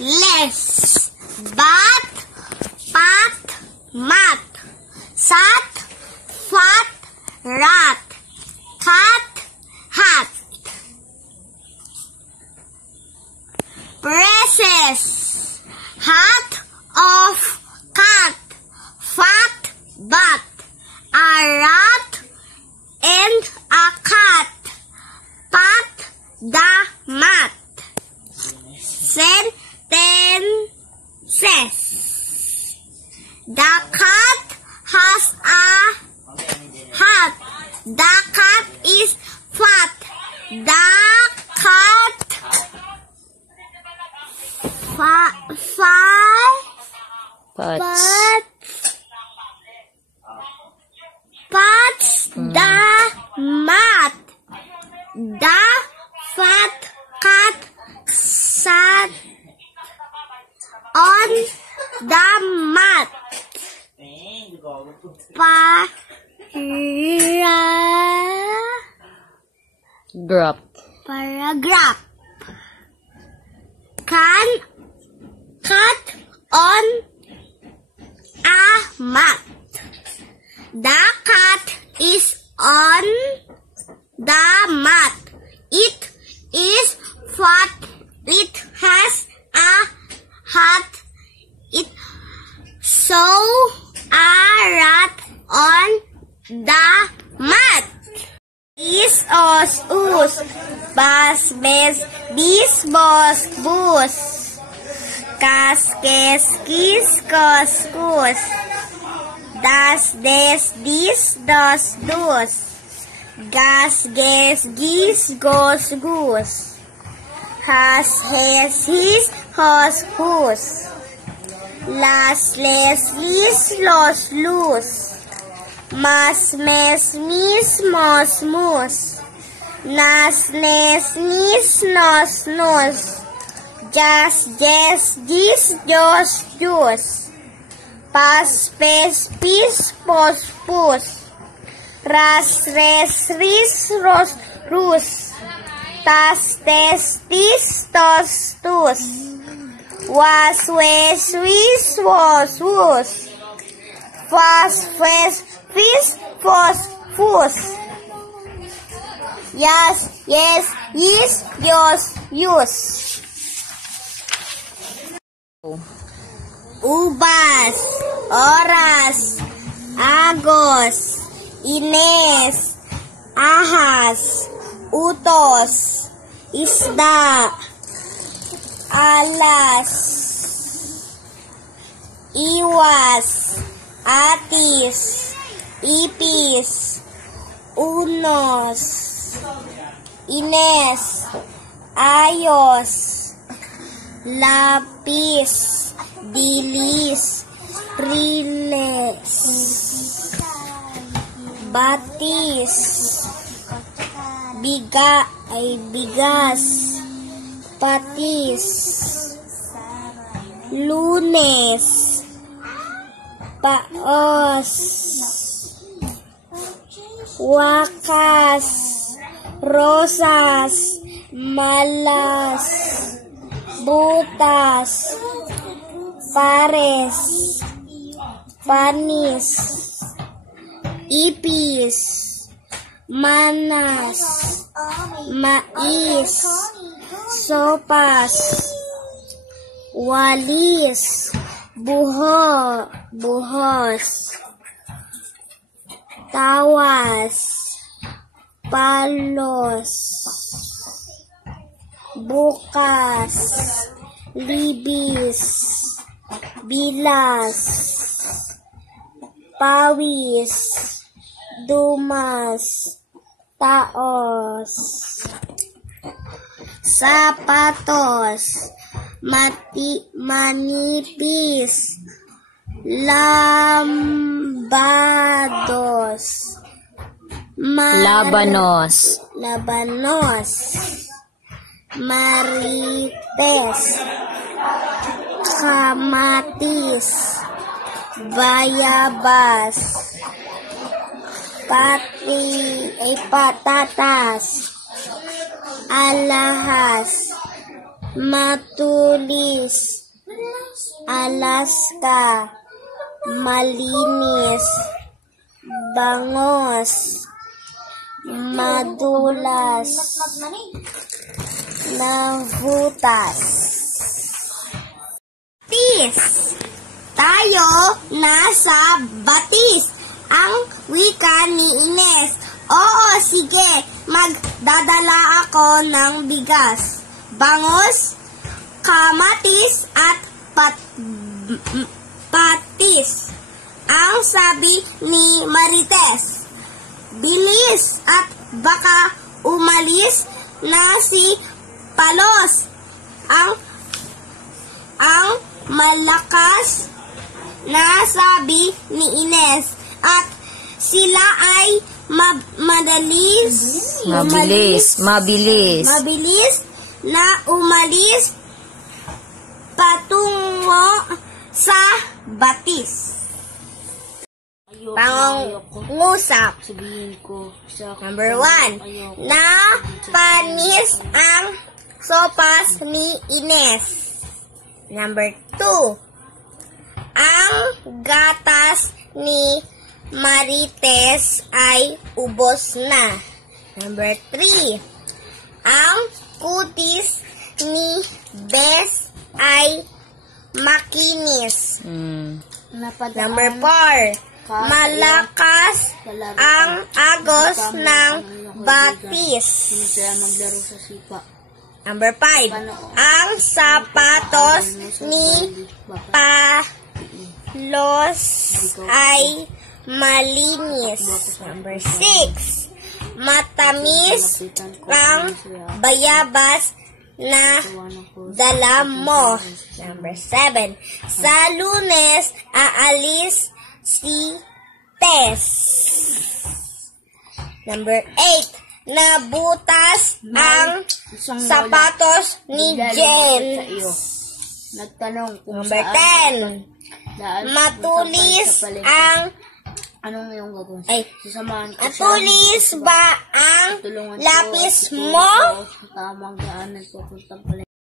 less. Bat, pat, mat. Sat, fat, rat. Cat, hat. Presses. Hat of cat. Fat, bat. A rat and a cat. Pat, the mat. Sentences. The cat has a hat. The cat is fat. The cat pats the mat. The fat cat sat on the mat. Paragraph. Can cat on a mat. The cat is on the mat. It is fat. It has a hat. It saw a rat on the mat. Is os us. Bas bes bis bos bus. Kas kes kis kos kus. Das des dis dos dus. Gas ges gis gos gus. Has hes his hos hus. Las les lis los lus. Mas mes mis mos mus. Nas nes nis nos nos. Jas jes gis jos jus. Pas pes pis pos pus. Ras res ris ros rus. Tas tes tis tos tus. Was wes wis was wus. Fas fes fis fos fus. Yas yes yis yos yus. Ubas, oras, agos, ines, ahas, utos, isda, alas, iwas, atis, ipis, unos, ines, ayos, lapis, dilis, riles, batis, bigas, patis, lunes, paos, wakas, rosas, malas, butas, pares, panis, ipis, manas, mais, sopas, walis, buhos, tawas, palos, bukas, libis, bilas, pawis, dumas, taos, sapatos, manipis, labanos, marites, kamatis, bayabas, patatas, alahas, matulis, Alaska, malinis, bangos, madulas, nabutas. Batis. Tayo nasa Batis. Ang wika ni Ines. Oo, sige. Magdadala ako ng bigas, bangos, kamatis at patis. Ang sabi ni Marites. Bilis at baka umalis na si Palos. Ang malakas na sabi ni Ines. At sila ay mabilis na umalis patungo sa Batis. Pangungusap. Number 1. Napanis ang sopas ni Ines. Number 2. Ang gatas ni Marites ay ubos na. Number 3. Ang kutis ni Bes ay makinis. Number 4. Malakas ang agos ng Batis. Number 5. Ang sapatos ni Palos ay malinis. Number 6. Matamis ang bayabas na dala mo. Number 7. Sa Lunes, aalis si Tess. Number 8. Nabutas ang sapatos ni James. Number 10. Matulis ang matulis ba ang lapis mo? Tamang daanan papuntang palengke.